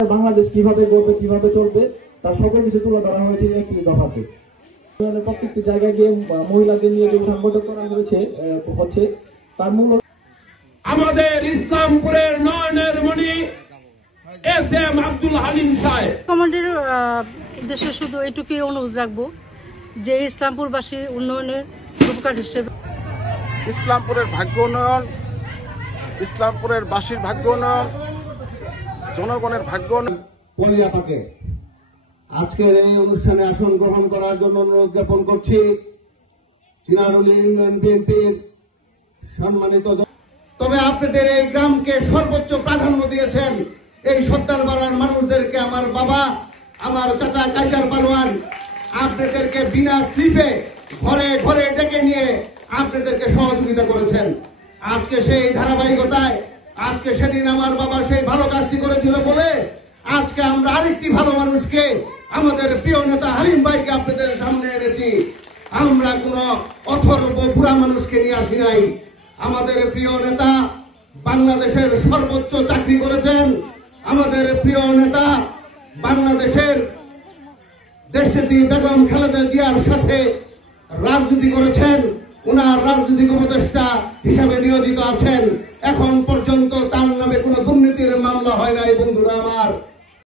বাংলাদেশ কিভাবে গড়বে, কিভাবে চলবে, তার সকল কিছু তুলে ধরা হয়েছে 31 দফাতে। প্রত্যেকটি জায়গায় গিয়ে মহিলাদের নিয়ে যে উঠান বৈঠক করা হচ্ছে তার মূল আমাদের ইসলামপুরের নয়নের মণি এস.এম. আব্দুল হালিম সাহেব কমান্ডের দেশে শুধু এটুকুই অনুরোধ রাখবো যে ইসলামপুরবাসী উন্নয়নের রূপকার হিসেবে ইসলামপুরের ভাগ্য উন্নয়ন, ইসলামপুরের বাসীর ভাগ্য উন্নয়ন, জনগণের ভাগ্য পলিয়াপাকে আজকের এই অনুষ্ঠানে আসন গ্রহণ করার জন্য অনুরোধ জ্ঞাপন করছি। চিনারুলি ইউনিয়ন বিএনপির সম্মানিত। তবে আপনাদের এই গ্রামকে সর্বোচ্চ প্রাধান্য দিয়েছেন এই সত্তারপাড়ার মানুষদেরকে। আমার বাবা, আমার চাচা কাইসার পালোয়ান আপনাদেরকে বিনা স্লিপে ঘরে ঘরে ডেকে নিয়ে আপনাদেরকে সহযোগিতা করেছেন। আজকে সেই ধারাবাহিকতায় আজকে সেদিন আমার বাবা সেই ভালো কাজটি করেছিল বলে আজকে আমরা আরেকটি ভালো মানুষকে, আমাদের প্রিয় নেতা হালিম ভাইকে আপনাদের সামনে এনেছি। আমরা কোন অথর্ব বুড়া মানুষকে নিয়ে আসি নাই। আমাদের প্রিয় নেতা বাংলাদেশের সর্বোচ্চ চাকরি করেছেন। আমাদের প্রিয় নেতা বাংলাদেশের দেশনেত্রী বেগম খালেদা জিয়ার সাথে রাজনীতি করেছেন। ওনার রাজনৈতিক উপদেষ্টা হিসাবে নিয়োজিত আছেন। এখন পর্যন্ত তার নামে কোনো দুর্নীতির মামলা হয় নাই। বন্ধুরা আমার,